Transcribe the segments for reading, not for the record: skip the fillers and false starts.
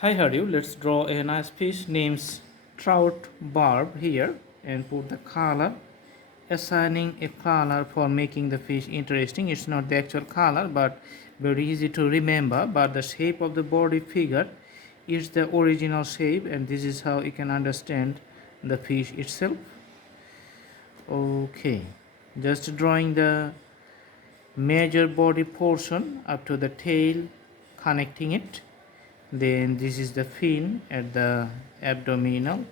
Hi, how are you? Let's draw a nice fish named Trout barb here and put the color, assigning a color for making the fish interesting. It's not the actual color but very easy to remember, but the shape of the body figure is the original shape, and this is how you can understand the fish itself. Okay, just drawing the major body portion up to the tail, connecting it. Then this is the fin at the abdominal.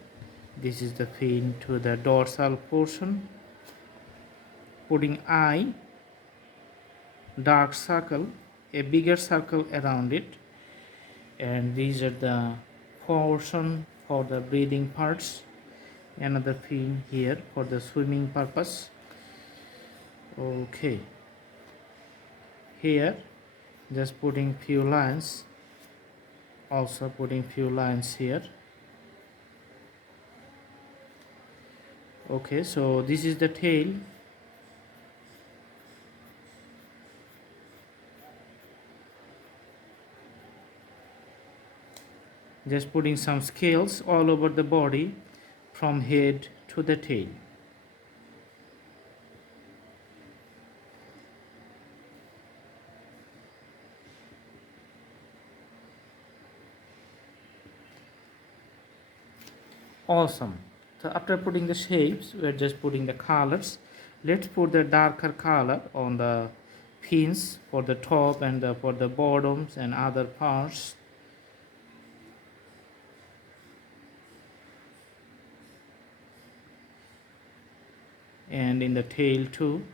This is the fin to the dorsal portion. Putting eye, dark circle, a bigger circle around it. And these are the portion for the breathing parts. Another fin here for the swimming purpose. Okay. Here, just putting few lines. Also putting few lines here. Okay, so this is the tail. Just putting some scales all over the body from head to the tail. Awesome. So after putting the shapes, we're just putting the colors. Let's put the darker color on the fins for the top and for the bottoms and other parts. And in the tail too.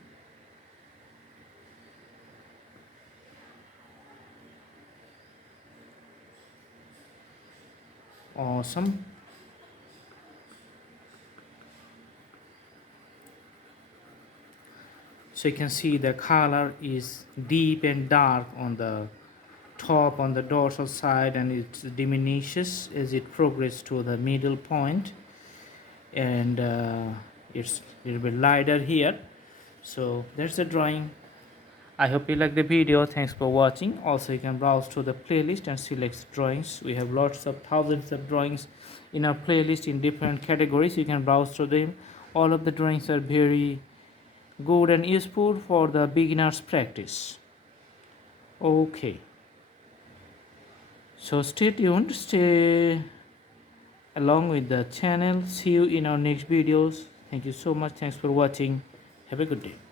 Awesome. So you can see the color is deep and dark on the top on the dorsal side, and it diminishes as it progresses to the middle point, and it's a little bit lighter here. So that's the drawing. I hope you like the video. Thanks for watching. Also, you can browse to the playlist and select drawings. We have lots of thousands of drawings in our playlist in different categories. You can browse through them. All of the drawings are very good and useful for the beginners practice. Okay, so stay tuned, stay along with the channel. See you in our next videos. Thank you so much. Thanks for watching. Have a good day.